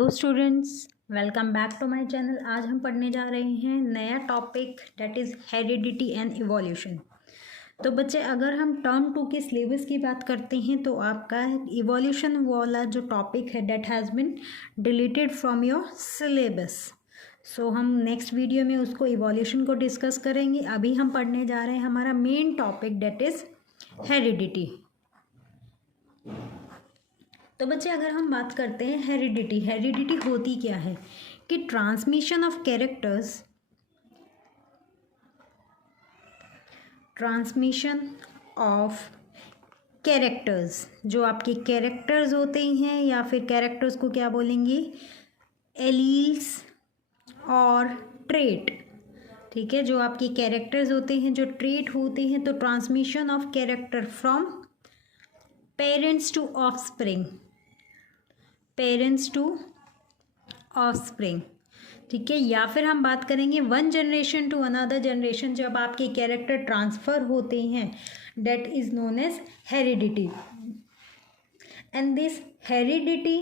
Hello students, welcome back to my channel. आज हम पढ़ने जा रहे हैं नया topic that is heredity and evolution. तो बच्चे, अगर हम टर्म 2 के सिलेबस की बात करते हैं तो आपका इवोल्यूशन वाला जो टॉपिक है that has been deleted from your syllabus. So हम नेक्स्ट वीडियो में उसको इवोल्यूशन को डिस्कस करेंगे। अभी हम पढ़ने जा रहे हैं हमारा main topic that is heredity. तो बच्चे, अगर हम बात करते हैं हेरिडिटी होती क्या है कि ट्रांसमिशन ऑफ कैरेक्टर्स, जो आपके कैरेक्टर्स होते हैं या फिर कैरेक्टर्स को क्या बोलेंगे, एलील्स और ट्रेट। ठीक है, जो आपके कैरेक्टर्स होते हैं, जो ट्रेट होते हैं, तो transmission of character from parents to offspring. ठीक है, या फिर हम बात करेंगे one generation to another generation, जब आपके कैरेक्टर ट्रांसफ़र होते हैं, that is known as heredity. And this heredity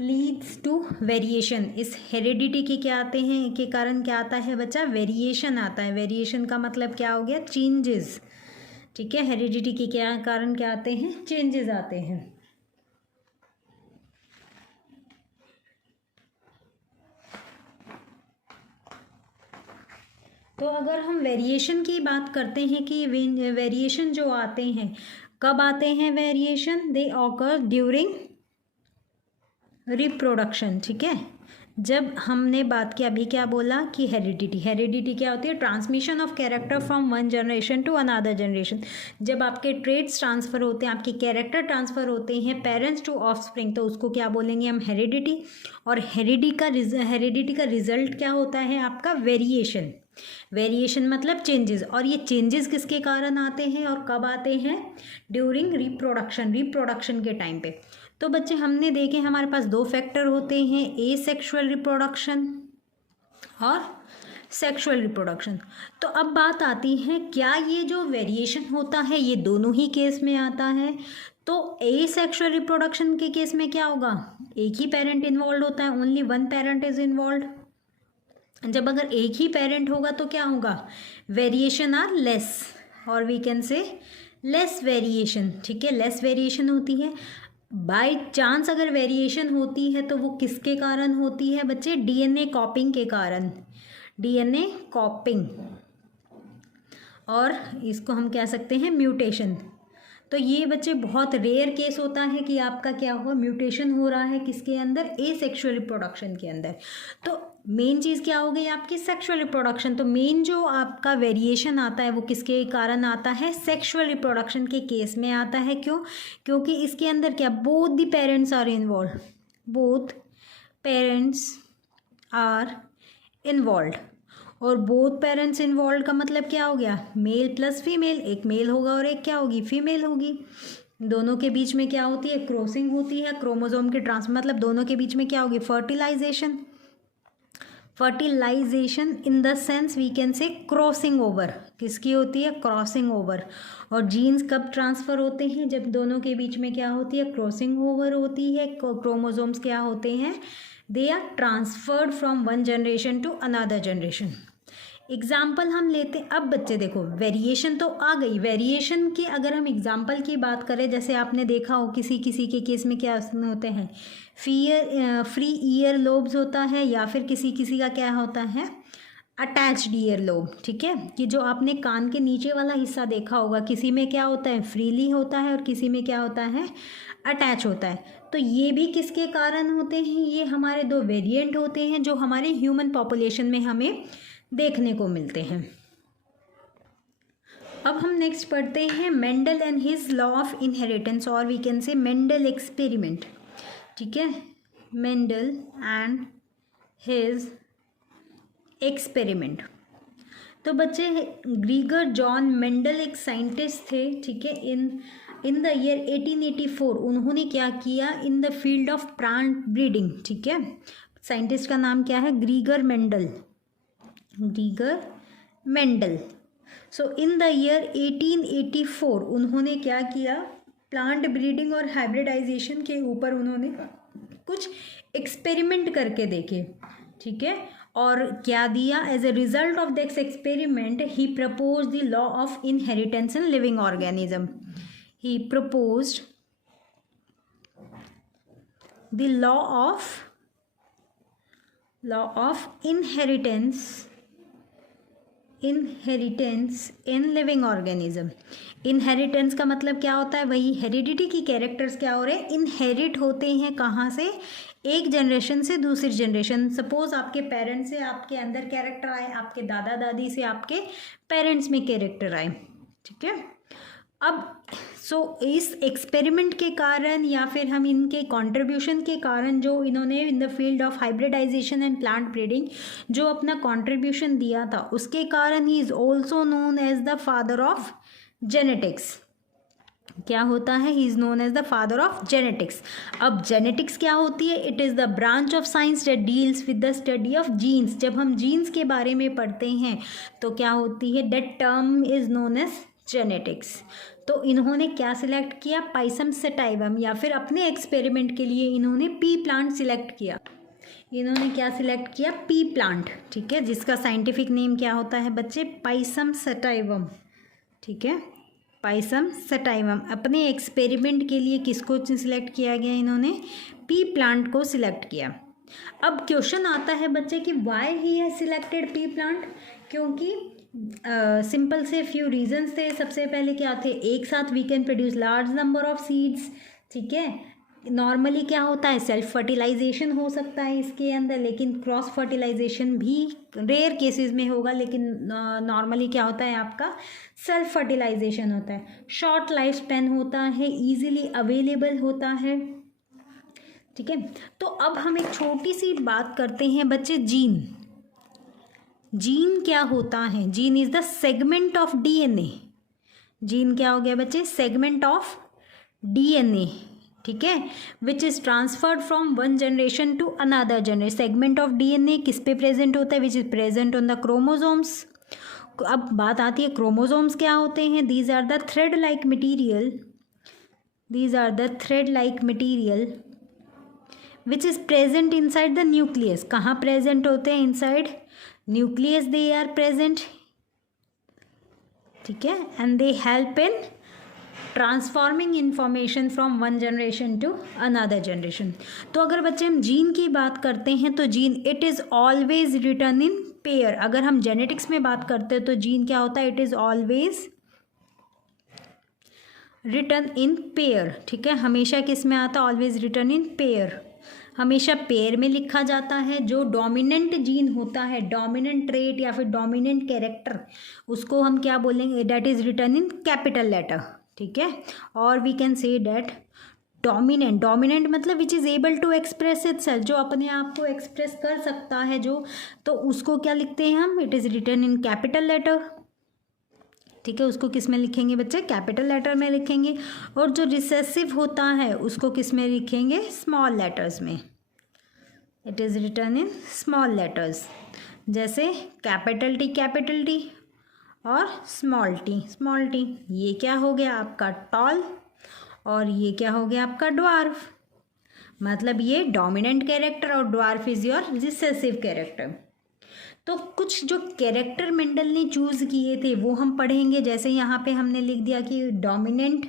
leads to variation. इस हेरिडिटी के क्या आते हैं, के कारण क्या आता है बच्चा, वेरिएशन आता है। वेरिएशन का मतलब क्या हो गया, चेंजेस। ठीक है, हेरिडिटी के क्या कारण क्या आते हैं, चेंजेस आते हैं। तो अगर हम वेरिएशन की बात करते हैं कि वेरिएशन जो आते हैं, कब आते हैं वेरिएशन, दे ऑकर ड्यूरिंग रिप्रोडक्शन। ठीक है, जब हमने बात की अभी क्या बोला कि हेरिडिटी क्या होती है, transmission of character from one generation to another generation. जब आपके ट्रेड्स ट्रांसफ़र होते हैं, आपके कैरेक्टर ट्रांसफ़र होते हैं पेरेंट्स टू ऑफस्प्रिंग, तो उसको क्या बोलेंगे हम, हेरिडिटी। और हेरिडिटी का रिजल्ट क्या होता है आपका, वेरिएशन मतलब चेंजेस। और ये चेंजेस किसके कारण आते हैं और कब आते हैं, ड्यूरिंग रिप्रोडक्शन के टाइम पे। तो बच्चे, हमने देखे हमारे पास दो फैक्टर होते हैं, एसेक्सुअल रिप्रोडक्शन और सेक्सुअल रिप्रोडक्शन। तो अब बात आती है, क्या ये जो वेरिएशन होता है ये दोनों ही केस में आता है। तो एसेक्सुअल रिप्रोडक्शन के केस में क्या होगा, एक ही पेरेंट इन्वॉल्व होता है, only one parent is involve. जब अगर एक ही पेरेंट होगा तो क्या होगा, वेरिएशन आर लेस, और we can say less variation. ठीक है, लेस वेरिएशन होती है। बाय चांस अगर वेरिएशन होती है तो वो किसके कारण होती है बच्चे, डीएनए कॉपिंग के कारण, डीएनए कॉपिंग, और इसको हम कह सकते हैं म्यूटेशन। तो ये बच्चे बहुत रेयर केस होता है कि आपका क्या हुआ, म्यूटेशन हो रहा है किसके अंदर, एसेक्सुअल रिप्रोडक्शन के अंदर। तो मेन चीज़ क्या हो गई आपकी, सेक्सुअल रिप्रोडक्शन। तो मेन जो आपका वेरिएशन आता है वो किसके कारण आता है, सेक्सुअल रिप्रोडक्शन के केस में आता है। क्यों, क्योंकि इसके अंदर क्या, both the parents are involve. और बोथ पेरेंट्स इन्वॉल्व का मतलब क्या हो गया, मेल प्लस फीमेल, एक मेल होगा और एक क्या होगी, फीमेल होगी। दोनों के बीच में क्या होती है, क्रॉसिंग होती है, क्रोमोसोम के मतलब दोनों के बीच में क्या होगी, fertilization in the sense we can say crossing over. किसकी होती है, क्रॉसिंग ओवर। और जीन्स कब ट्रांसफ़र होते हैं, जब दोनों के बीच में क्या होती है, क्रॉसिंग ओवर होती है। क्रोमोसोम्स क्या होते हैं, they are transferred from one generation to another generation. Example हम लेते हैं। अब बच्चे देखो, वेरिएशन तो आ गई, वेरिएशन की अगर हम एग्जाम्पल की बात करें, जैसे आपने देखा हो किसी किसी के केस में क्या होते हैं, फ्री ईयर लोब्स होता है, या फिर किसी किसी का क्या होता है, अटैच्ड ईयर लोब। ठीक है, कि जो आपने कान के नीचे वाला हिस्सा देखा होगा, किसी में क्या होता है, फ्रीली होता है, और किसी में क्या होता है, अटैच होता है। तो ये भी किसके कारण होते हैं, ये हमारे दो वेरिएंट होते हैं जो हमारे ह्यूमन पॉपुलेशन में हमें देखने को मिलते हैं। अब हम नेक्स्ट पढ़ते हैं Mendel and his law of inheritance, और we can say Mendel experiment. ठीक है, मेंडल एंड हिज एक्सपेरिमेंट। तो बच्चे, ग्रीगर जॉन मेंडल एक साइंटिस्ट थे। ठीक है, इन द ईयर 1884 उन्होंने क्या किया, इन the field of plant breeding. ठीक है, साइंटिस्ट का नाम क्या है, ग्रीगर Mendel. So in the year 1884 उन्होंने क्या किया, प्लांट ब्रीडिंग और हाइब्रिडाइजेशन के ऊपर उन्होंने कुछ एक्सपेरिमेंट करके देखे, ठीक है। और क्या दिया, as a result of this experiment he propose the law of inheritance in living organism. He proposed the law of inheritance in living organism. Inheritance का मतलब क्या होता है, वही हेरिडिटी की कैरेक्टर्स क्या हो रहे हैं, इनहेरिट होते हैं कहाँ से, एक जनरेशन से दूसरी जनरेशन। सपोज आपके पेरेंट्स से आपके अंदर कैरेक्टर आए, आपके दादा दादी से आपके पेरेंट्स में कैरेक्टर आए, ठीक है। अब इस एक्सपेरिमेंट के कारण या फिर हम इनके कंट्रीब्यूशन के कारण जो इन्होंने in the field of hybridization and plant breeding जो अपना कंट्रीब्यूशन दिया था, उसके कारण ही is also known as the father of genetics. क्या होता है, he is known as the father of genetics. अब जेनेटिक्स क्या होती है, it is the branch of science that deals with the study of genes. जब हम जीन्स के बारे में पढ़ते हैं तो क्या होती है, that term is known as genetics. तो इन्होंने क्या सिलेक्ट किया, पाइसम सटाइवम, या फिर अपने एक्सपेरिमेंट के लिए इन्होंने पी प्लांट सिलेक्ट किया। इन्होंने क्या सिलेक्ट किया, पी प्लांट, ठीक है, जिसका साइंटिफिक नेम क्या होता है बच्चे, पाइसम सटाइवम, ठीक है, पाइसम सटाइवम। अपने एक्सपेरिमेंट के लिए किसको सिलेक्ट किया गया, इन्होंने पी प्लांट को सिलेक्ट किया। अब क्वेश्चन आता है बच्चे कि why he has selected pea plant, क्योंकि सिंपल से फ्यू रीजंस थे। सबसे पहले क्या थे, एक साथ we can produce large number of seeds, ठीक है। नॉर्मली क्या होता है, सेल्फ फर्टिलाइजेशन हो सकता है इसके अंदर, लेकिन क्रॉस फर्टिलाइजेशन भी रेयर केसेस में होगा, लेकिन नॉर्मली क्या होता है आपका सेल्फ फर्टिलाइजेशन होता है। शॉर्ट लाइफ स्पैन होता है, ईजिली अवेलेबल होता है, ठीक है। तो अब हम एक छोटी सी बात करते हैं बच्चे, जीन। जीन क्या होता है, gene is the segment of DNA. Gene क्या हो गया बच्चे, सेगमेंट ऑफ डीएनए, ठीक है, which is transferred from one generation to another generation. Segment of DNA किस पे प्रेजेंट होता है, which is present on the chromosomes. अब बात आती है क्रोमोसोम्स क्या होते हैं, these are the thread like material, these are the thread like material which is present inside the nucleus. कहाँ प्रेजेंट होते हैं, inside nucleus they are present, ठीक है, and they help in transforming information from one generation to another generation. तो अगर बच्चे हम gene की बात करते हैं तो gene it is always written in pair. अगर हम जेनेटिक्स में बात करते हैं तो जीन क्या होता है, it is always written in pair, ठीक है। हमेशा किस में आता है, ऑलवेज रिटर्न इन पेयर, हमेशा पेयर में लिखा जाता है। जो डोमिनेंट जीन होता है, डोमिनेंट ट्रेट या फिर डोमिनेंट कैरेक्टर, उसको हम क्या बोलेंगे, that is written in capital letter, ठीक है। और we can say that dominant, dominant मतलब which is able to express itself, जो अपने आप को एक्सप्रेस कर सकता है जो, तो उसको क्या लिखते हैं हम, it is written in capital letter, ठीक है। उसको किस में लिखेंगे बच्चे, कैपिटल लेटर में लिखेंगे। और जो रिसेसिव होता है उसको किस में लिखेंगे, स्मॉल लेटर्स में, it is written in small letters. जैसे कैपिटल टी और स्मॉल टी। ये क्या हो गया आपका टॉल, और ये क्या हो गया आपका ड्वार्फ। मतलब ये डोमिनेंट कैरेक्टर और dwarf is your recessive character. तो कुछ जो कैरेक्टर मेंडल ने चूज़ किए थे वो हम पढ़ेंगे। जैसे यहाँ पे हमने लिख दिया कि डोमिनेंट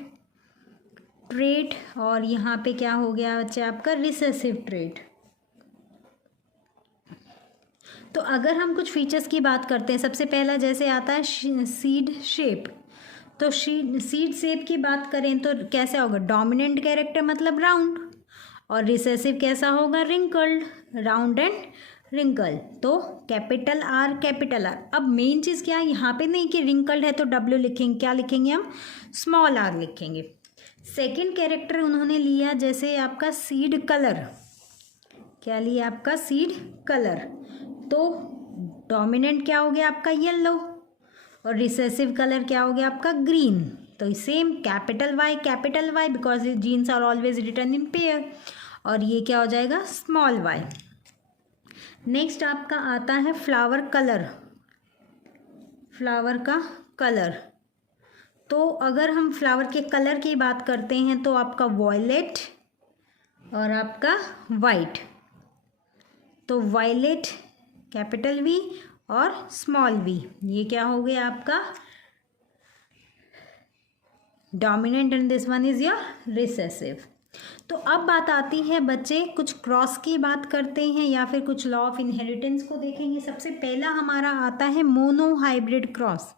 ट्रेट, और यहाँ पे क्या हो गया बच्चे आपका रिसेसिव ट्रेट। तो अगर हम कुछ फीचर्स की बात करते हैं, सबसे पहला जैसे आता है सीड शेप। तो सीड शेप की बात करें तो कैसा होगा, डोमिनेंट कैरेक्टर मतलब राउंड, और रिसेसिव कैसा होगा, रिंकल्ड, राउंड एंड रिंकल। तो कैपिटल आर। अब मेन चीज़ क्या है, यहाँ पे नहीं कि रिंकल्ड है तो डब्ल्यू लिखेंगे, क्या लिखेंगे हम, स्मॉल आर लिखेंगे। सेकंड कैरेक्टर उन्होंने लिया जैसे आपका सीड कलर, क्या लिया आपका सीड कलर। तो डोमिनेंट क्या हो गया आपका येलो, और रिसेसिव कलर क्या हो गया आपका ग्रीन। तो same capital Y because genes are always written in pair, और ये क्या हो जाएगा स्मॉल वाई। नेक्स्ट आपका आता है फ्लावर का कलर। तो अगर हम फ्लावर के कलर की बात करते हैं तो आपका वॉयलेट और आपका वाइट। तो वायलेट कैपिटल वी और स्मॉल वी, ये क्या हो गया आपका dominant and this one is your recessive. तो अब बात आती है बच्चे कुछ क्रॉस की बात करते हैं या फिर कुछ लॉ ऑफ इनहेरिटेंस को देखेंगे। सबसे पहला हमारा आता है मोनो हाइब्रिड क्रॉस।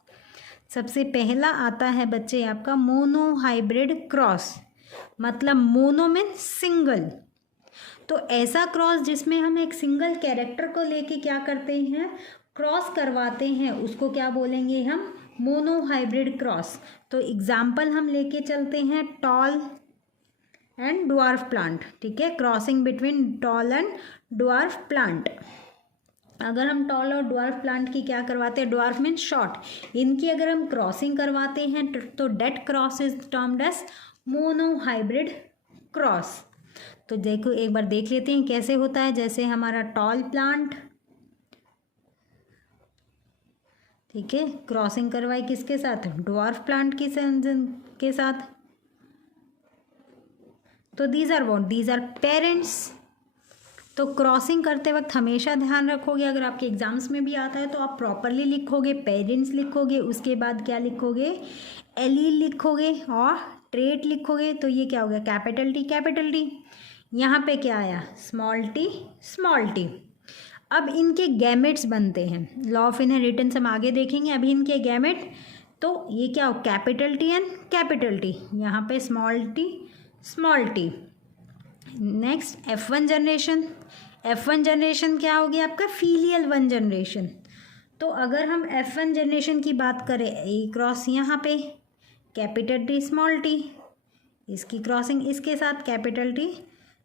सबसे पहला आता है बच्चे आपका मोनो हाइब्रिड क्रॉस, मतलब मोनो मीन सिंगल। तो ऐसा क्रॉस जिसमें हम एक सिंगल कैरेक्टर को लेके क्या करते हैं, क्रॉस करवाते हैं, उसको क्या बोलेंगे हम, मोनो हाइब्रिड क्रॉस। तो एग्जाम्पल हम लेके चलते हैं टॉल एंड ड्वार्फ प्लांट, ठीक है, crossing between tall and dwarf plant. अगर हम टॉल और ड्वार्फ प्लांट की क्या करवाते हैं, ड्वार्फ मीन्स शॉर्ट, इनकी अगर हम क्रॉसिंग करवाते हैं तो that cross is termed as monohybrid cross. तो देखो एक बार देख लेते हैं कैसे होता है। जैसे हमारा टॉल प्लांट, ठीक है, क्रॉसिंग करवाई किसके साथ, ड्वार्फ प्लांट के साथ। तो these are what, these are parents. तो क्रॉसिंग करते वक्त हमेशा ध्यान रखोगे, अगर आपके एग्जाम्स में भी आता है तो आप प्रॉपरली लिखोगे, पेरेंट्स लिखोगे, उसके बाद क्या लिखोगे, एलील लिखोगे और ट्रेट लिखोगे। तो ये क्या हो गया, कैपिटल टी कैपिटल टी। यहाँ पे क्या आया, स्मॉल टी स्मॉल टी। अब इनके गैमेट्स बनते हैं, लॉ ऑफ इनहेरिटेंस हम आगे देखेंगे। अभी इनके गैमेट, तो ये क्या हो, capital T and capital T, यहाँ पे small T. Next F1 generation. F1 generation क्या हो गया आपका, फीलियल वन जनरेशन। तो अगर हम F1 जनरेशन की बात करें, ए क्रॉस यहाँ पे कैपिटल टी स्मॉल टी, इसकी क्रॉसिंग इसके साथ capital T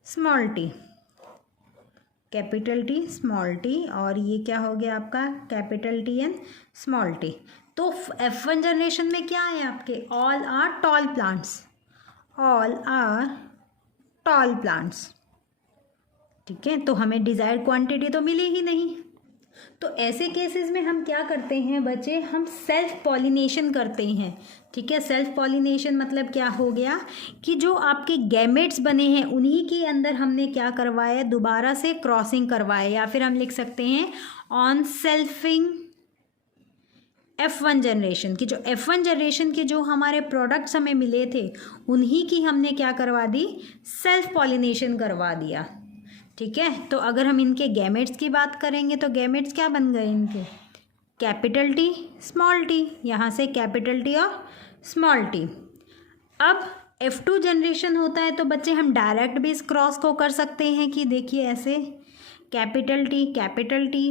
small T, capital T small T, और ये क्या हो गया आपका capital T and small T. तो F1 जनरेशन में क्या है आपके, all are tall plants, all are tall plants, ठीक है। तो हमें डिजायर्ड क्वांटिटी तो मिली ही नहीं। तो ऐसे केसेस में हम क्या करते हैं बच्चे, हम सेल्फ पॉलिनेशन करते हैं, ठीक है। सेल्फ पॉलिनेशन मतलब क्या हो गया कि जो आपके गैमेट्स बने हैं उन्हीं के अंदर हमने क्या करवाया, दोबारा से क्रॉसिंग करवाया, या फिर हम लिख सकते हैं ऑन सेल्फिंग F1 जनरेशन की। जो F1 जनरेशन के जो हमारे प्रोडक्ट्स हमें मिले थे उन्हीं की हमने क्या करवा दी, सेल्फ पॉलिनेशन करवा दिया, ठीक है। तो अगर हम इनके गैमेट्स की बात करेंगे तो गैमेट्स क्या बन गए इनके, कैपिटल टी स्मॉल टी, यहाँ से कैपिटल टी और स्मॉल टी। अब F2 जनरेशन होता है तो बच्चे हम डायरेक्ट भी इस क्रॉस को कर सकते हैं कि देखिए ऐसे कैपिटल टी,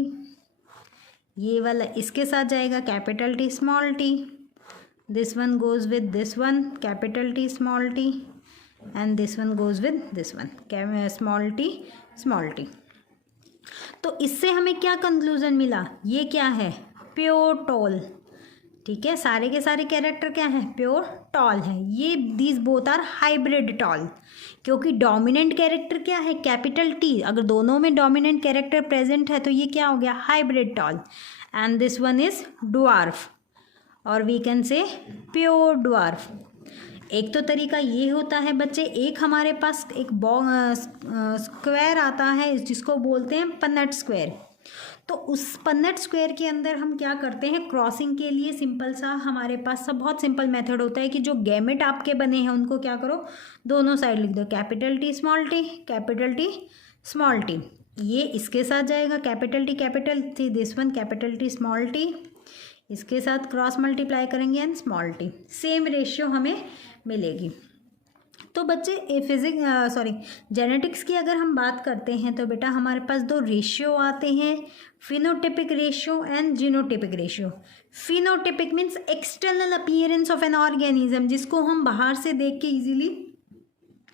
ये वाला इसके साथ जाएगा capital T small T, this one goes with this one capital T small T, and this one goes with this one small T. तो इससे हमें क्या कंक्लूजन मिला, ये क्या है, प्योर टॉल, ठीक है। सारे के सारे कैरेक्टर क्या हैं, प्योर टॉल हैं। ये these both are hybrid tall, क्योंकि डोमिनेंट कैरेक्टर क्या है, कैपिटल टी, अगर दोनों में डोमिनेंट कैरेक्टर प्रेजेंट है तो ये क्या हो गया, hybrid tall. And this one is dwarf, और we can say pure dwarf. एक तो तरीका ये होता है बच्चे, एक हमारे पास एक स्क्वायर आता है जिसको बोलते हैं पन्नट स्क्वायर। तो उस पन्नट स्क्वायर के अंदर हम क्या करते हैं, क्रॉसिंग के लिए सिंपल सा हमारे पास सब बहुत सिंपल मेथड होता है कि जो गैमेट आपके बने हैं उनको क्या करो, दोनों साइड लिख दो, कैपिटल टी स्मॉल टी। ये इसके साथ जाएगा capital T this one capital T small T, इसके साथ क्रॉस मल्टीप्लाई करेंगे and small T, same ratio हमें मिलेगी। तो बच्चे जेनेटिक्स की अगर हम बात करते हैं तो बेटा हमारे पास दो रेशियो आते हैं, phenotypic ratio and genotypic ratio. Phenotypic means external appearance of an organism, जिसको हम बाहर से देख के इजीली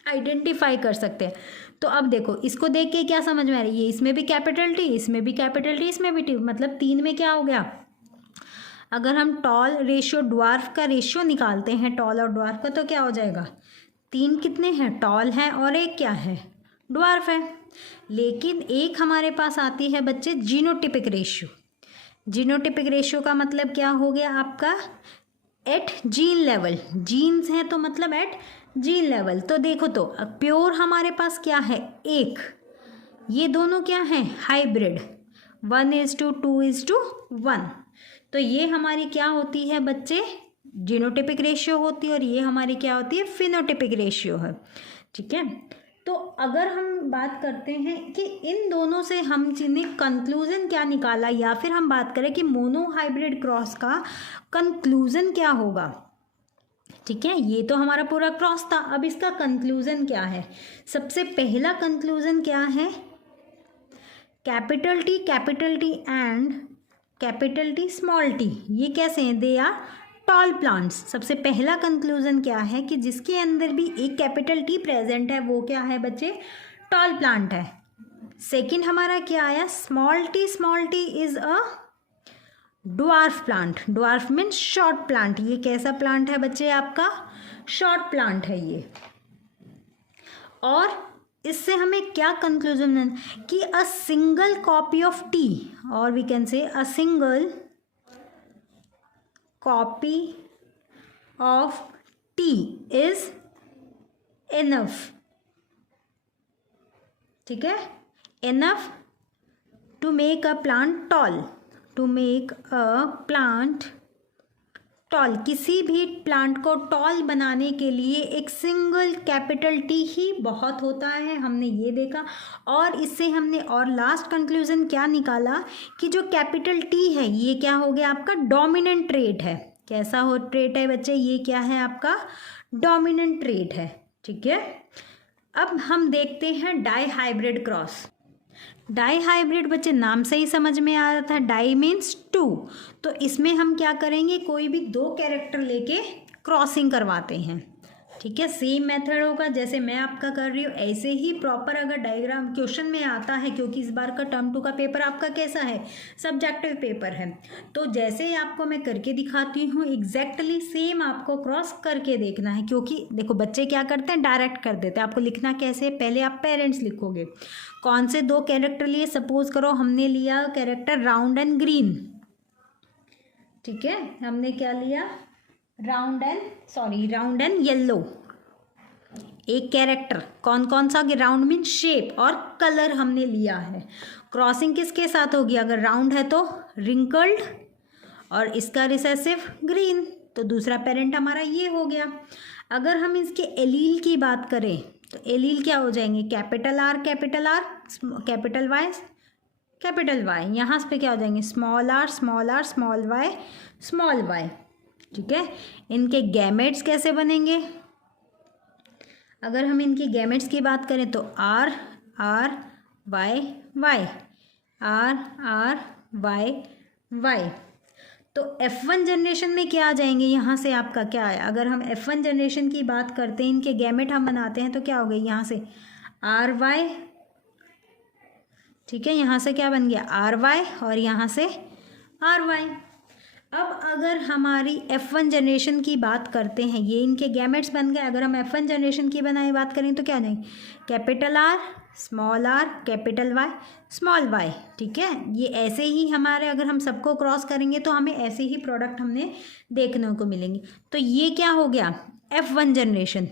आइडेंटिफाई कर सकते हैं। तो अब देखो इसको देख के क्या समझ में आ रही है, ये इसमें भी कैपिटल टी, इसमें भी कैपिटल टी, इसमें भी टी, मतलब 3 में क्या हो गया। अगर हम टॉल रेशियो ड्वार्फ का रेशियो निकालते हैं, टॉल और ड्वार्फ का, तो क्या हो जाएगा, 3 कितने हैं, टॉल हैं, और एक क्या है, ड्वार्फ है। लेकिन एक हमारे पास आती है बच्चे जीनोटिपिक रेशियो। जीनोटिपिक रेशियो का मतलब क्या हो गया आपका, एट जीन लेवल, जीन्स हैं तो मतलब एट जीन लेवल। तो देखो तो प्योर हमारे पास क्या है, एक, ये दोनों क्या है, हाइब्रिड, 1:2:1। तो ये हमारी क्या होती है बच्चे, जीनोटिपिक रेशियो होती है, और ये हमारी क्या होती है, फिनोटिपिक रेशियो है। ठीक है, तो अगर हम बात करते हैं कि इन दोनों से हमने कंक्लूजन क्या निकाला, या फिर हम बात करें कि मोनो हाइब्रिड क्रॉस का कंक्लूजन क्या होगा। ठीक है, ये तो हमारा पूरा क्रॉस था, अब इसका कंक्लूजन क्या है। सबसे पहला कंक्लूजन क्या है, capital T and capital T small T, ये कैसे हैं, दे आर टॉल प्लांट्स। सबसे पहला कंक्लूजन क्या है कि जिसके अंदर भी एक कैपिटल टी प्रेजेंट है वो क्या है बच्चे, टॉल प्लांट है। सेकंड हमारा क्या आया, small T is a dwarf plant. Dwarf means short plant. ये कैसा प्लांट है बच्चे, आपका शॉर्ट प्लांट है ये। और इससे हमें क्या कंक्लूजन है कि a single copy of T, और we can say a single copy of T is enough. ठीक है, enough to make a plant tall, to make a plant tall. किसी भी प्लांट को टॉल बनाने के लिए एक सिंगल कैपिटल टी ही बहुत होता है, हमने ये देखा। और इससे हमने और लास्ट कंक्लूजन क्या निकाला कि जो कैपिटल टी है ये क्या हो गया, आपका डोमिनेंट ट्रेट है। कैसा हो ट्रेट है बच्चे, ये क्या है, आपका डोमिनेंट ट्रेट है। ठीक है, अब हम देखते हैं dihybrid cross. Dihybrid बच्चे नाम से ही समझ में आ रहा था, डाई मीन्स टू। तो इसमें हम क्या करेंगे, कोई भी दो कैरेक्टर लेके क्रॉसिंग करवाते हैं। ठीक है, सेम मेथड होगा जैसे मैं आपका कर रही हूँ, ऐसे ही प्रॉपर अगर डायग्राम क्वेश्चन में आता है, क्योंकि इस बार का टर्म 2 का पेपर आपका कैसा है, सब्जेक्टिव पेपर है। तो जैसे ही आपको मैं करके दिखाती हूँ एग्जैक्टली सेम आपको क्रॉस करके देखना है। क्योंकि देखो बच्चे क्या करते हैं, डायरेक्ट कर देते हैं। आपको लिखना कैसे, पहले आप पेरेंट्स लिखोगे, कौन से दो कैरेक्टर लिए, सपोज करो हमने लिया कैरेक्टर राउंड एंड ग्रीन। ठीक है, हमने क्या लिया, राउंड एंड येलो। एक कैरेक्टर कौन कौन सा, राउंड मीन शेप, और कलर हमने लिया है। क्रॉसिंग किसके साथ होगी, अगर राउंड है तो रिंकल्ड, और इसका रिसेसिव ग्रीन, तो दूसरा पेरेंट हमारा ये हो गया। अगर हम इसके एलील की बात करें तो एलील क्या हो जाएंगे, कैपिटल आर कैपिटल वाई, यहाँ पे क्या हो जाएंगे, स्मॉल आर स्मॉल वाई। ठीक है, इनके गैमेट्स कैसे बनेंगे, अगर हम इनकी गैमेट्स की बात करें तो आर वाई वाई। तो F1 जनरेशन में क्या आ जाएंगे, यहाँ से आपका क्या है, अगर हम F1 जनरेशन की बात करते हैं, इनके गैमेट हम बनाते हैं तो क्या हो गई, यहाँ से आर वाई। ठीक है, यहाँ से क्या बन गया, आर वाई, और यहाँ से आर वाई। अब अगर हमारी F1 जनरेशन की बात करते हैं, ये इनके गैमेट्स बन गए। अगर हम F1 जनरेशन की बात करें तो क्या जाएंगे, capital R capital Y small Y. ठीक है, ये ऐसे ही हमारे, अगर हम सबको क्रॉस करेंगे तो हमें ऐसे ही प्रोडक्ट हमने देखने को मिलेंगे। तो ये क्या हो गया, F1 जनरेशन।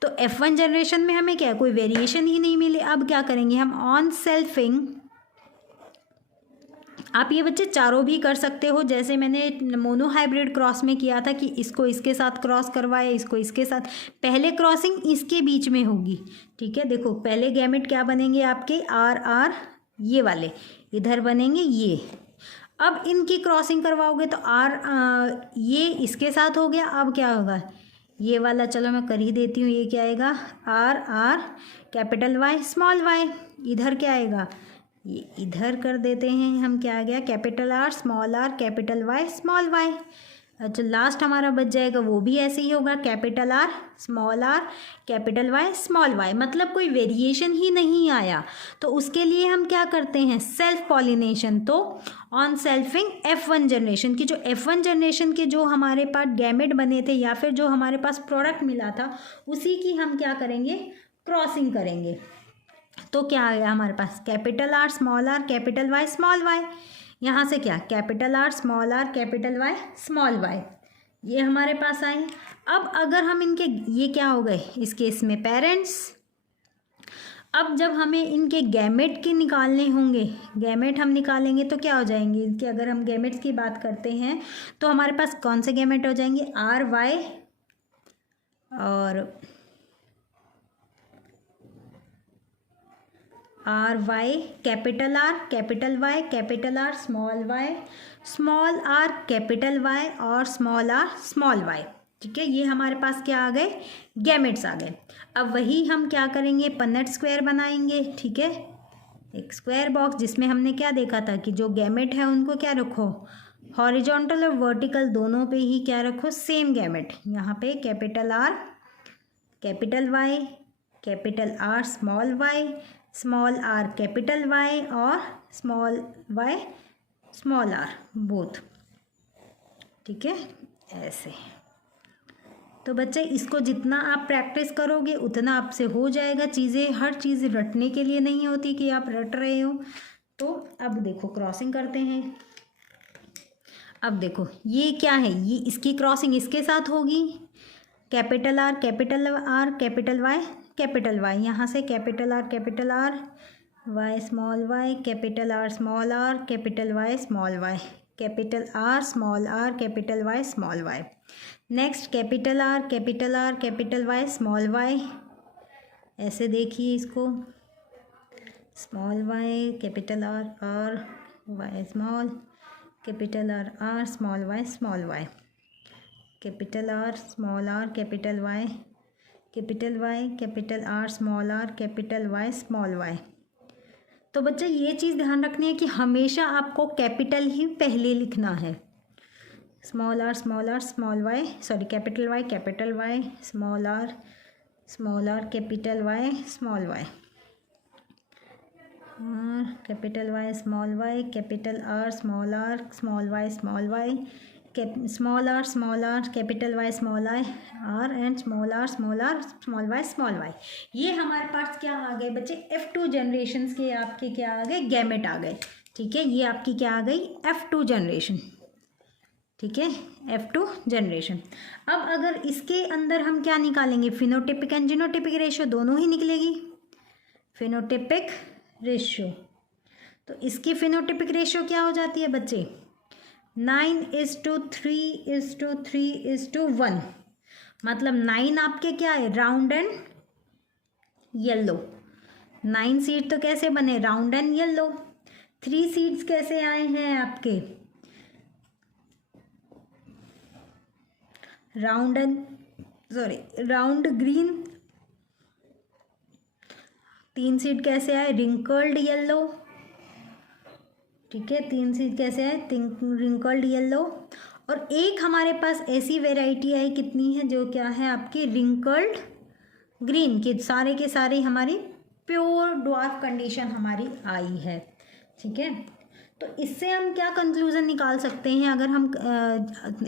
तो F1 जनरेशन में हमें क्या, कोई वेरिएशन ही नहीं मिले। अब क्या करेंगे हम, ऑन सेल्फिंग। आप ये बच्चे चारों भी कर सकते हो, जैसे मैंने मोनो हाइब्रिड क्रॉस में किया था कि इसको इसके साथ क्रॉस करवाया, इसको इसके साथ। पहले क्रॉसिंग इसके बीच में होगी। ठीक है, देखो पहले गैमेट क्या बनेंगे आपके, आर ये वाले इधर बनेंगे ये। अब इनकी क्रॉसिंग करवाओगे तो ये इसके साथ हो गया। अब क्या होगा, ये वाला चलो मैं कर ही देती हूँ, ये क्या आएगा, R capital Y small Y. इधर क्या आएगा, ये इधर कर देते हैं हम, क्या आ गया, capital R capital Y small Y. अच्छा, लास्ट हमारा बच जाएगा, वो भी ऐसे ही होगा, capital R capital Y small Y. मतलब कोई वेरिएशन ही नहीं आया। तो उसके लिए हम क्या करते हैं, सेल्फ पॉलिनेशन। तो ऑन सेल्फिंग F1 जनरेशन की, जो F1 जनरेशन के जो हमारे पास गैमेट बने थे या फिर जो हमारे पास प्रोडक्ट मिला था, उसी की हम क्या करेंगे, क्रॉसिंग करेंगे। तो क्या आ गया हमारे पास, capital R capital Y small Y. यहाँ से क्या, capital R capital Y small Y. ये हमारे पास आए। अब अगर हम इनके, ये क्या हो गए इस केस में पेरेंट्स। अब जब हमें इनके गैमेट के निकालने होंगे, गैमेट हम निकालेंगे तो क्या हो जाएंगे इनके, अगर हम गैमेट्स की बात करते हैं तो हमारे पास कौन से गैमेट हो जाएंगे, आर वाई और R Y capital R capital Y capital R small R capital Y और स्मॉल आर स्मॉल वाई। ठीक है, ये हमारे पास क्या आ गए, गैमेट्स आ गए। अब वही हम क्या करेंगे, पन्नेट स्क्वायर बनाएंगे। ठीक है, एक स्क्वायर बॉक्स जिसमें हमने क्या देखा था कि जो गैमेट है उनको क्या रखो, हॉरिजॉन्टल और वर्टिकल दोनों पे ही क्या रखो, सेम गैमेट। यहाँ पे capital R capital Y capital R small R capital Y और small Y small R both. ठीक है, ऐसे। तो बच्चे इसको जितना आप प्रैक्टिस करोगे उतना आपसे हो जाएगा। चीज़ें, हर चीज़ रटने के लिए नहीं होती कि आप रट रहे हो। तो अब देखो क्रॉसिंग करते हैं। अब देखो ये क्या है, ये इसकी क्रॉसिंग इसके साथ होगी, कैपिटल आर कैपिटल वाई, यहाँ से capital R Y small Y capital R capital Y small Y capital R capital Y small Y. Next capital R capital Y small Y, ऐसे देखिए इसको, small Y capital R Y small capital R small Y capital R capital Y capital R capital Y small Y. तो बच्चे ये चीज़ ध्यान रखनी है कि हमेशा आपको कैपिटल ही पहले लिखना है। Small R small Y, sorry capital Y small R capital Y small Y, capital Y small Y capital R small Y small Y, small R capital Y small R and small R small Y. ये हमारे पास क्या आ गए बच्चे, F2 generations के आपके क्या आ गए, gamete आ गए। ठीक है, ये आपकी क्या आ गई, F2 जनरेशन। ठीक है, F2 जनरेशन। अब अगर इसके अंदर हम क्या निकालेंगे, फिनोटिपिक एंड जीनोटिपिक रेशियो दोनों ही निकलेगी। फिनोटिपिक रेशियो, तो इसकी फिनोटिपिक रेशियो क्या हो जाती है बच्चे, 9:3:3:1। मतलब 9 आपके क्या है, राउंड एंड येलो। 9 सीड तो कैसे बने, राउंड एंड येलो। 3 सीड्स कैसे आए हैं आपके, राउंड ग्रीन। 3 सीड कैसे आए, रिंकल्ड येलो। ठीक है, 3 सीड कैसे आए, रिंकल्ड येलो। और एक हमारे पास ऐसी वेराइटी आई, कितनी है, जो क्या है आपकी रिंकल्ड ग्रीन, के सारे हमारी प्योर ड्वार्फ कंडीशन हमारी आई है। ठीक है, तो इससे हम क्या कंक्लूजन निकाल सकते हैं, अगर हम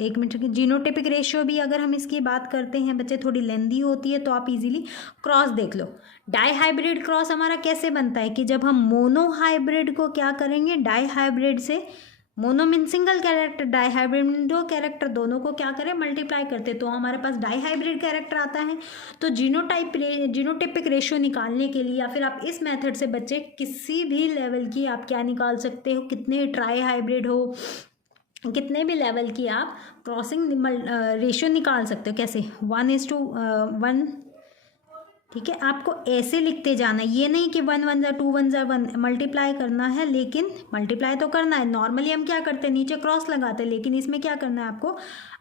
एक मिनट की जीनोटिपिक रेशियो भी अगर हम इसकी बात करते हैं बच्चे, थोड़ी लेंदी होती है, तो आप इजीली क्रॉस देख लो। डाई हाइब्रिड क्रॉस हमारा कैसे बनता है कि जब हम मोनो हाइब्रिड को क्या करेंगे, डाई हाइब्रिड से, mono mean single character, dihybrid दो कैरेक्टर, दोनों को क्या करें, मल्टीप्लाई करते, तो हमारे पास डाई हाइब्रिड कैरेक्टर आता है। तो जीनोटिपिक रेशियो निकालने के लिए या फिर आप इस मेथड से बच्चे किसी भी लेवल की आप क्या निकाल सकते हो, कितने ट्राई हाइब्रिड हो, कितने भी लेवल की आप क्रॉसिंग रेशियो निकाल सकते हो। कैसे, 1:1। ठीक है, आपको ऐसे लिखते जाना है, ये नहीं कि 1 1 2 1 1 मल्टीप्लाई करना है, लेकिन मल्टीप्लाई तो करना है। नॉर्मली हम क्या करते हैं, नीचे क्रॉस लगाते हैं, लेकिन इसमें क्या करना है, आपको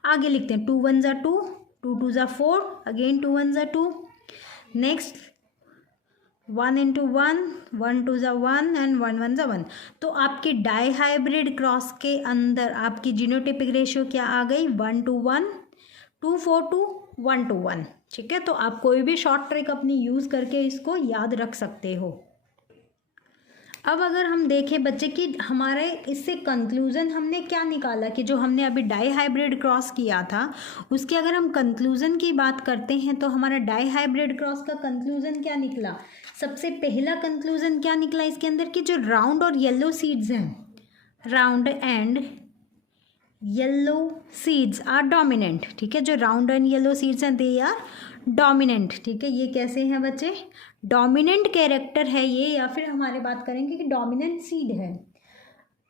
आगे लिखते हैं। 2 1 2, 2 2 4, अगेन 2 1 2, नेक्स्ट 1 × 1, 1 2 1 एंड 1 1 1। तो आपकी डाई हाइब्रिड क्रॉस के अंदर आपकी जीनोटिपिक रेशियो क्या आ गई, 1:1, 2:4, 1:1। ठीक है, तो आप कोई भी शॉर्ट ट्रिक अपनी यूज़ करके इसको याद रख सकते हो। अब अगर हम देखें बच्चे कि हमारे इससे कंक्लूज़न हमने क्या निकाला, कि जो हमने अभी डाई हाइब्रिड क्रॉस किया था उसके अगर हम कंक्लूज़न की बात करते हैं तो हमारा डाई हाइब्रिड क्रॉस का कंक्लूज़न क्या निकला। सबसे पहला कंक्लूज़न क्या निकला इसके अंदर, कि जो राउंड और येलो सीड्स हैं, round and yellow seeds are dominant, ठीक है, जो राउंड एंड येलो सीड्स हैं दे आर डोमिनेंट, ठीक है। ये कैसे हैं बच्चे, डोमिनेंट कैरेक्टर है ये, या फिर हमारे बात करेंगे कि डोमिनेंट सीड है।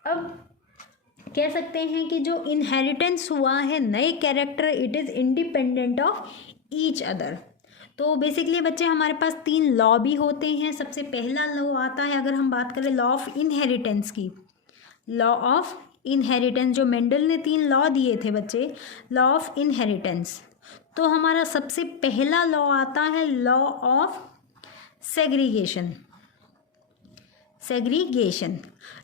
अब कह सकते हैं कि जो इनहेरिटेंस हुआ है नए character, it is independent of each other. तो बेसिकली बच्चे हमारे पास 3 लॉ भी होते हैं। सबसे पहला लॉ आता है, अगर हम बात करें लॉ ऑफ इनहेरिटेंस की, लॉ ऑफ इनहेरिटेंस जो मेंडल ने 3 लॉ दिए थे बच्चे, लॉ ऑफ इनहेरिटेंस। तो हमारा सबसे पहला लॉ आता है law of segregation. Segregation,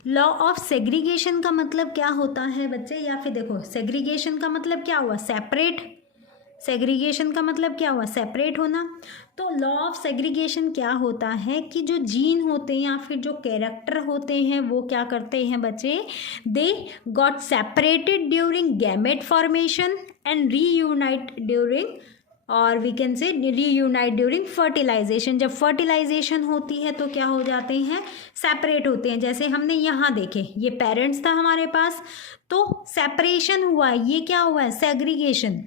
law of segregation का मतलब क्या होता है बच्चे, या फिर देखो सेग्रीगेशन का मतलब क्या हुआ, सेपरेट। सेग्रीगेशन का मतलब क्या हुआ, सेपरेट होना। तो लॉ ऑफ सेग्रीगेशन क्या होता है कि जो जीन होते हैं या फिर जो कैरेक्टर होते हैं वो क्या करते हैं बच्चे, they got separated during gamete formation and reunite during, और we can say reunite during fertilization. जब फर्टिलाइजेशन होती है तो क्या हो जाते हैं, सेपरेट होते हैं। जैसे हमने यहाँ देखे, ये पेरेंट्स था हमारे पास, तो सेपरेशन हुआ, ये क्या हुआ है, सेग्रीगेशन,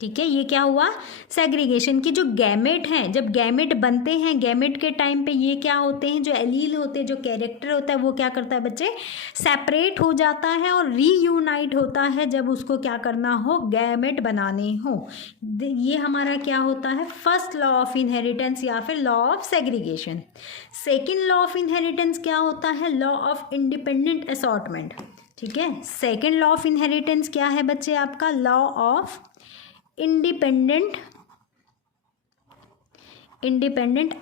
ठीक है। ये क्या हुआ, सेग्रीगेशन की जो गैमेट हैं, जब गैमेट बनते हैं, गैमेट के टाइम पे ये क्या होते हैं, जो एलील होते हैं, जो कैरेक्टर होता है वो क्या करता है बच्चे, सेपरेट हो जाता है और रीयूनाइट होता है जब उसको क्या करना हो, गैमेट बनाने हो। ये हमारा क्या होता है, फर्स्ट लॉ ऑफ इनहेरिटेंस या फिर law of segregation. Second law of inheritance क्या होता है, लॉ ऑफ इंडिपेंडेंट असॉर्टमेंट, ठीक है। सेकेंड लॉ ऑफ इनहेरिटेंस क्या है बच्चे आपका, लॉ ऑफ इंडिपेंडेंट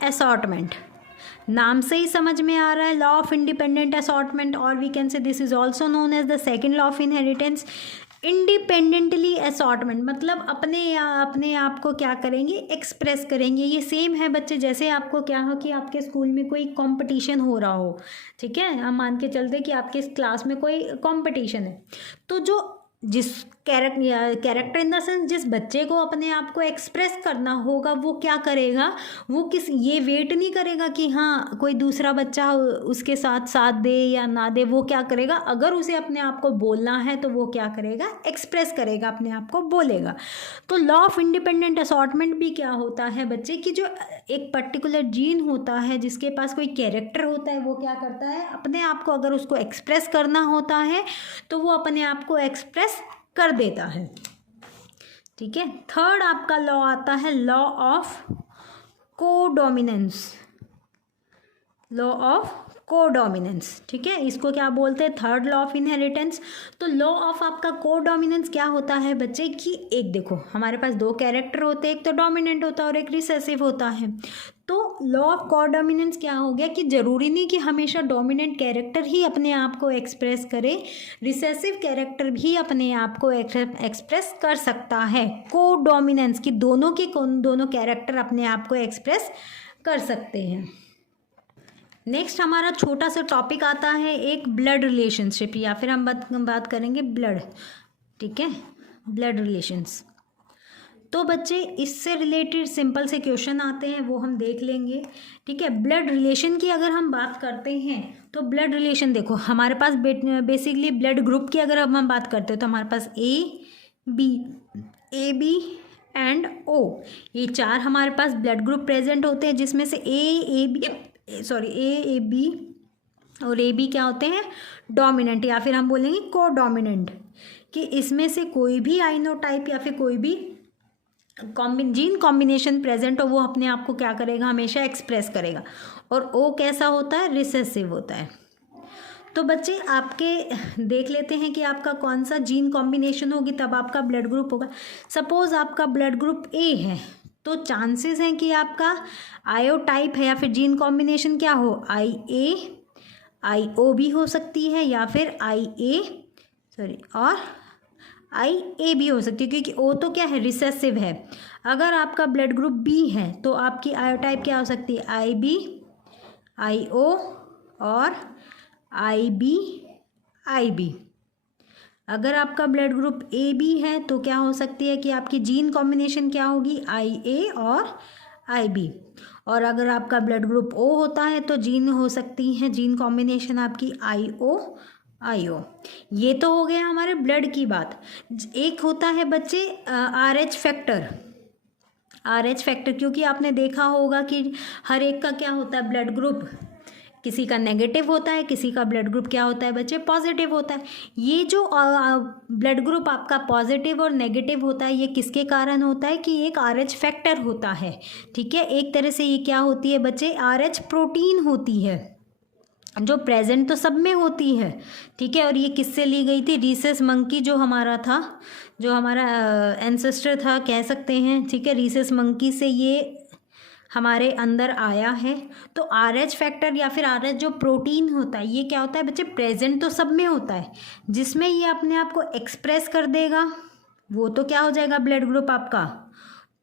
असॉर्टमेंट। नाम से ही समझ में आ रहा है, लॉ ऑफ इंडिपेंडेंट असॉर्टमेंट, और we can say this is also known as the second law of inheritance. Independently assortment मतलब अपने आप को क्या करेंगे, एक्सप्रेस करेंगे। ये सेम है बच्चे, जैसे आपको क्या हो कि आपके स्कूल में कोई कंपटीशन हो रहा हो, ठीक है, हम मान के चलते कि आपके क्लास में कोई कंपटीशन है, तो जो जिस कैरेक्टर इन द सेंस जिस बच्चे को अपने आप को एक्सप्रेस करना होगा वो क्या करेगा, वो ये वेट नहीं करेगा कि हाँ कोई दूसरा बच्चा उसके साथ साथ दे या ना दे। वो क्या करेगा, अगर उसे अपने आप को बोलना है तो वो क्या करेगा, एक्सप्रेस करेगा, अपने आप को बोलेगा। तो लॉ ऑफ इंडिपेंडेंट असॉर्टमेंट भी क्या होता है बच्चे कि जो एक पर्टिकुलर जीन होता है जिसके पास कोई कैरेक्टर होता है, वो क्या करता है, अपने आप को अगर उसको एक्सप्रेस करना होता है तो वो अपने आप को एक्सप्रेस कर देता है, ठीक है। थर्ड आपका लॉ आता है law of codominance. Law of codominance, ठीक है, इसको क्या बोलते हैं, थर्ड लॉ ऑफ इनहेरिटेंस। तो लॉ ऑफ आपका कोडोमिनेंस क्या होता है बच्चे कि एक देखो हमारे पास 2 कैरेक्टर होते हैं, एक तो डोमिनेंट होता है और एक रिसेसिव होता है। तो लॉ ऑफ कोडोमिनेंस क्या हो गया कि जरूरी नहीं कि हमेशा डोमिनेंट कैरेक्टर ही अपने आप को एक्सप्रेस करे, रिसेसिव कैरेक्टर भी अपने आप को एक्सप्रेस कर सकता है। कोडोमिनेंस की दोनों कैरेक्टर अपने आप को एक्सप्रेस कर सकते हैं। नेक्स्ट हमारा छोटा सा टॉपिक आता है एक ब्लड रिलेशनशिप, या फिर हम बात करेंगे ब्लड, ठीक है, ब्लड रिलेशंस। तो बच्चे इससे रिलेटेड सिंपल से क्वेश्चन आते हैं, वो हम देख लेंगे, ठीक है। ब्लड रिलेशन की अगर हम बात करते हैं तो ब्लड रिलेशन देखो हमारे पास बेसिकली ब्लड ग्रुप की अगर हम बात करते हैं तो हमारे पास ए बी एंड ओ, ये 4 हमारे पास ब्लड ग्रुप प्रेजेंट होते हैं, जिसमें से ए बी और ए बी क्या होते हैं, डोमिनेंट, या फिर हम बोलेंगे कोडोमिनेंट, कि इसमें से कोई भी आइनोटाइप या फिर कोई भी जीन कॉम्बिनेशन प्रेजेंट हो वो अपने आप को क्या करेगा, हमेशा एक्सप्रेस करेगा। और ओ कैसा होता है, रिसेसिव होता है। तो बच्चे आपके देख लेते हैं कि आपका कौन सा जीन कॉम्बिनेशन होगी तब आपका ब्लड ग्रुप होगा। सपोज आपका ब्लड ग्रुप ए है तो चांसेस हैं कि आपका आयो टाइप है या फिर जीन कॉम्बिनेशन क्या हो, आई ओ भी हो सकती है, या फिर और IA भी हो सकती है, क्योंकि O तो क्या है, रिसेसिव है। अगर आपका ब्लड ग्रुप बी है तो आपकी आयो टाइप क्या हो सकती है, IB, IO और IB। अगर आपका ब्लड ग्रुप AB है तो क्या हो सकती है कि आपकी जीन कॉम्बिनेशन क्या होगी, IA और IB। और अगर आपका ब्लड ग्रुप O होता है तो जीन हो सकती है, जीन कॉम्बिनेशन आपकी IO। ये तो हो गया हमारे ब्लड की बात। एक होता है बच्चे RH फैक्टर। RH फैक्टर, क्योंकि आपने देखा होगा कि हर एक का क्या होता है ब्लड ग्रुप, किसी का नेगेटिव होता है, किसी का ब्लड ग्रुप क्या होता है बच्चे पॉजिटिव होता है। ये जो ब्लड ग्रुप आपका पॉजिटिव और नेगेटिव होता है, ये किसके कारण होता है कि एक RH फैक्टर होता है। ठीक है, एक तरह से ये क्या होती है बच्चे, RH प्रोटीन होती है, जो प्रेजेंट तो सब में होती है। ठीक है, और ये किससे ली गई थी, रीसस मंकी जो हमारा था, जो हमारा एंसेस्टर था कह सकते हैं। ठीक है, रीसस मंकी से ये हमारे अंदर आया है। तो RH फैक्टर या फिर RH जो प्रोटीन होता है, ये क्या होता है बच्चे, प्रेजेंट तो सब में होता है, जिसमें ये अपने आप को एक्सप्रेस कर देगा, वो तो क्या हो जाएगा, ब्लड ग्रुप आपका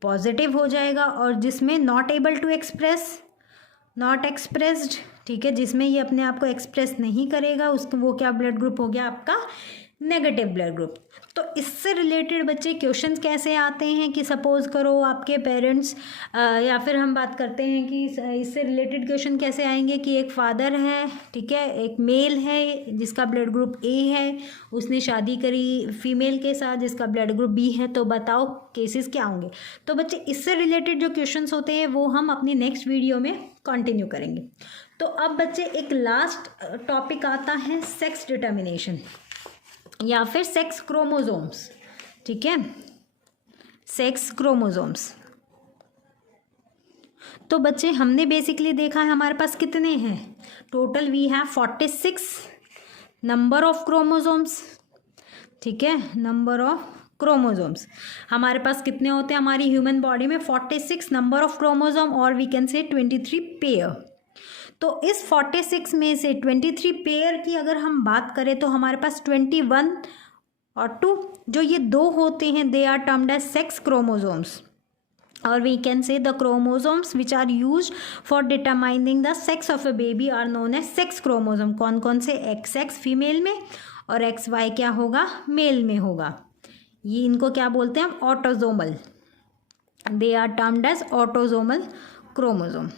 पॉजिटिव हो जाएगा। और जिसमें not able to express, not expressed, ठीक है, जिसमें ये अपने आप को एक्सप्रेस नहीं करेगा, उसको वो क्या ब्लड ग्रुप हो गया आपका नेगेटिव ब्लड ग्रुप। तो इससे रिलेटेड बच्चे क्वेश्चंस कैसे आते हैं कि सपोज करो आपके पेरेंट्स, या फिर हम बात करते हैं कि इससे रिलेटेड क्वेश्चन कैसे आएंगे कि एक फादर है, ठीक है, एक मेल है जिसका ब्लड ग्रुप A है, उसने शादी करी फीमेल के साथ जिसका ब्लड ग्रुप B है, तो बताओ केसेस क्या होंगे। तो बच्चे इससे रिलेटेड जो क्वेश्चंस होते हैं वो हम अपनी नेक्स्ट वीडियो में कंटिन्यू करेंगे। तो अब बच्चे एक लास्ट टॉपिक आता है सेक्स डिटर्मिनेशन या फिर सेक्स क्रोमोसोम्स। ठीक है, सेक्स क्रोमोसोम्स। तो बच्चे हमने बेसिकली देखा है हमारे पास कितने हैं, total we have 46 number of chromosomes. ठीक है, नंबर ऑफ क्रोमोसोम्स हमारे पास कितने होते हैं हमारी ह्यूमन बॉडी में, 46 नंबर ऑफ क्रोमोसोम, और वी कैन से 23 पेयर। तो इस 46 में से 23 पेयर की अगर हम बात करें तो हमारे पास 21 और 2 जो ये 2 होते हैं, they are termed as sex chromosomes, और we can say the chromosomes which are used for determining the sex of a baby are known as sex chromosome. कौन कौन से, XX फीमेल में और XY क्या होगा, मेल में होगा। ये इनको क्या बोलते हैं हम, autosomal, they are termed as autosomal chromosome.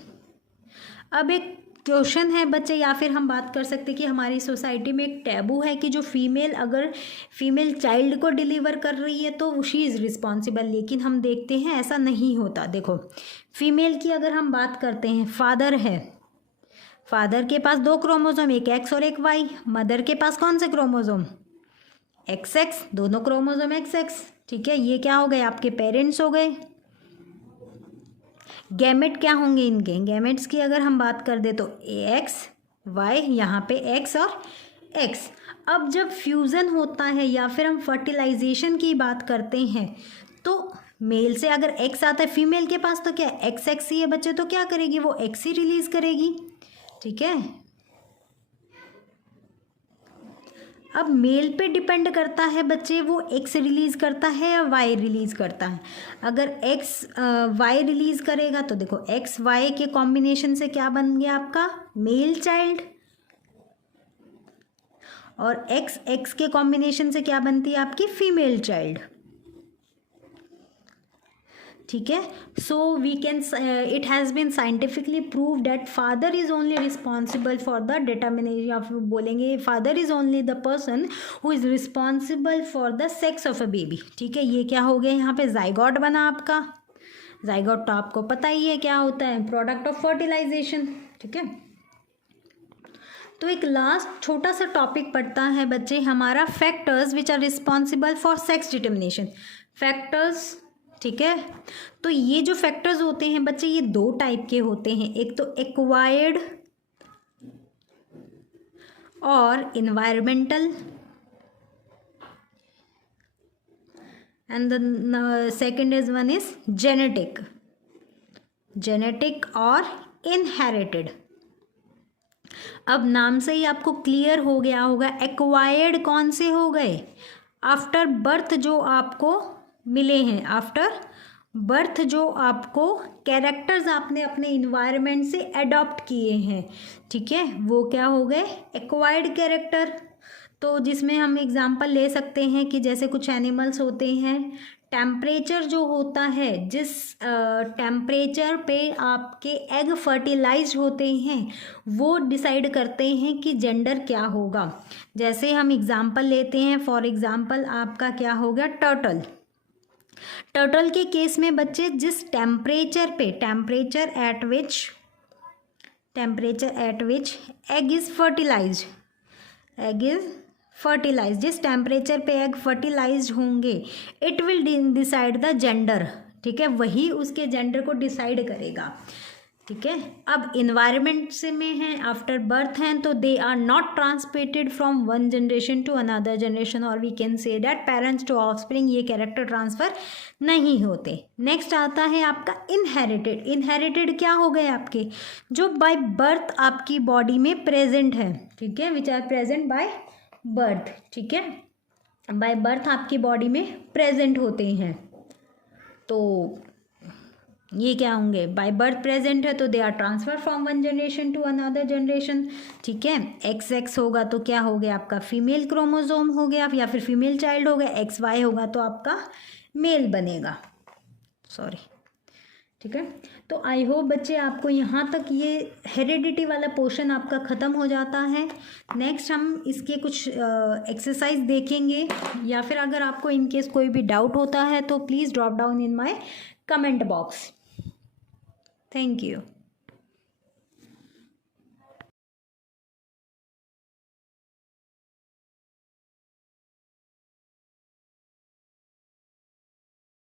अब एक क्वेश्चन है बच्चे, या फिर हम बात कर सकते हैं कि हमारी सोसाइटी में एक टैबू है कि जो फीमेल अगर फीमेल चाइल्ड को डिलीवर कर रही है तो शी इज़ रिस्पॉन्सिबल, लेकिन हम देखते हैं ऐसा नहीं होता। देखो फीमेल की अगर हम बात करते हैं, फादर है, फादर के पास 2 क्रोमोसोम, एक X और एक Y। मदर के पास कौन से क्रोमोसोम, XX, दोनों क्रोमोसोम XX। ठीक है, ये क्या हो गए आपके पेरेंट्स हो गए। गैमेट क्या होंगे इनके, गैमेट्स की अगर हम बात कर दे तो X Y, यहाँ पे X और X। अब जब फ्यूज़न होता है या फिर हम फर्टिलाइजेशन की बात करते हैं तो मेल से अगर X आता है, फीमेल के पास तो क्या XX ही है बच्चे, तो क्या करेगी वो X ही रिलीज़ करेगी। ठीक है, अब मेल पे डिपेंड करता है बच्चे, वो X रिलीज़ करता है या Y रिलीज़ करता है। अगर X Y रिलीज़ करेगा तो देखो X Y के कॉम्बिनेशन से क्या बन गया आपका मेल चाइल्ड, और X X के कॉम्बिनेशन से क्या बनती है आपकी फीमेल चाइल्ड। ठीक है, so we can, it has been scientifically prove that father is only responsible for the determination, या फिर बोलेंगे father is only the person who is responsible for the sex of a baby. ठीक है, ये क्या हो गया यहाँ पे जाइगोट बना आपका। जाइगोट तो आपको पता ही है क्या होता है, प्रोडक्ट ऑफ फर्टिलाइजेशन। ठीक है, तो एक लास्ट छोटा सा टॉपिक पड़ता है बच्चे हमारा, factors which are responsible for sex determination. Factors, ठीक है, तो ये जो फैक्टर्स होते हैं बच्चे ये 2 टाइप के होते हैं, एक तो एक्वायर्ड और environmental, and the second is one is genetic, genetic और इनहेरिटेड। अब नाम से ही आपको क्लियर हो गया होगा, एक्वायर्ड कौन से हो गए, आफ्टर बर्थ जो आपको मिले हैं, आफ्टर बर्थ जो आपको कैरेक्टर्स आपने अपने इन्वायरमेंट से अडॉप्ट किए हैं। ठीक है, वो क्या हो गए एक्वायर्ड कैरेक्टर। तो जिसमें हम एग्जांपल ले सकते हैं कि जैसे कुछ एनिमल्स होते हैं, टेम्परेचर जो होता है, जिस टेम्परेचर पे आपके एग फर्टिलाइज होते हैं वो डिसाइड करते हैं कि जेंडर क्या होगा। जैसे हम एग्जांपल लेते हैं, फॉर एग्जांपल आपका क्या हो गया, टर्टल। टर्टल के केस में बच्चे जिस टेम्परेचर पे, temperature at which egg is fertilized, egg is fertilize, जिस टेम्परेचर पे एग फर्टिलाइज होंगे it will decide the gender. ठीक है, वही उसके जेंडर को डिसाइड करेगा। ठीक है, अब इन्वायरमेंट से में हैं, आफ्टर बर्थ हैं, तो they are not transmitted from one generation to another generation, और we can say that parents to offspring, ये कैरेक्टर ट्रांसफर नहीं होते। नेक्स्ट आता है आपका इनहेरिटेड। इनहेरिटेड क्या हो गए आपके, जो बाय बर्थ आपकी बॉडी में प्रेजेंट है। ठीक है, which are present by birth. ठीक है, बाय बर्थ आपकी बॉडी में प्रेजेंट होते हैं, तो ये क्या होंगे, बाय बर्थ प्रेजेंट है तो they are transfer from one generation to another generation. ठीक है, XX होगा तो क्या हो गया आपका फीमेल क्रोमोसोम हो गया, या फिर फीमेल चाइल्ड हो गया। XY होगा तो आपका मेल बनेगा, सॉरी। ठीक है, तो आई होप बच्चे आपको यहाँ तक ये हेरिडिटी वाला पोर्शन आपका ख़त्म हो जाता है। नेक्स्ट हम इसके कुछ एक्सरसाइज देखेंगे, या फिर अगर आपको इनकेस कोई भी डाउट होता है तो please drop down in my comment box. Thank you.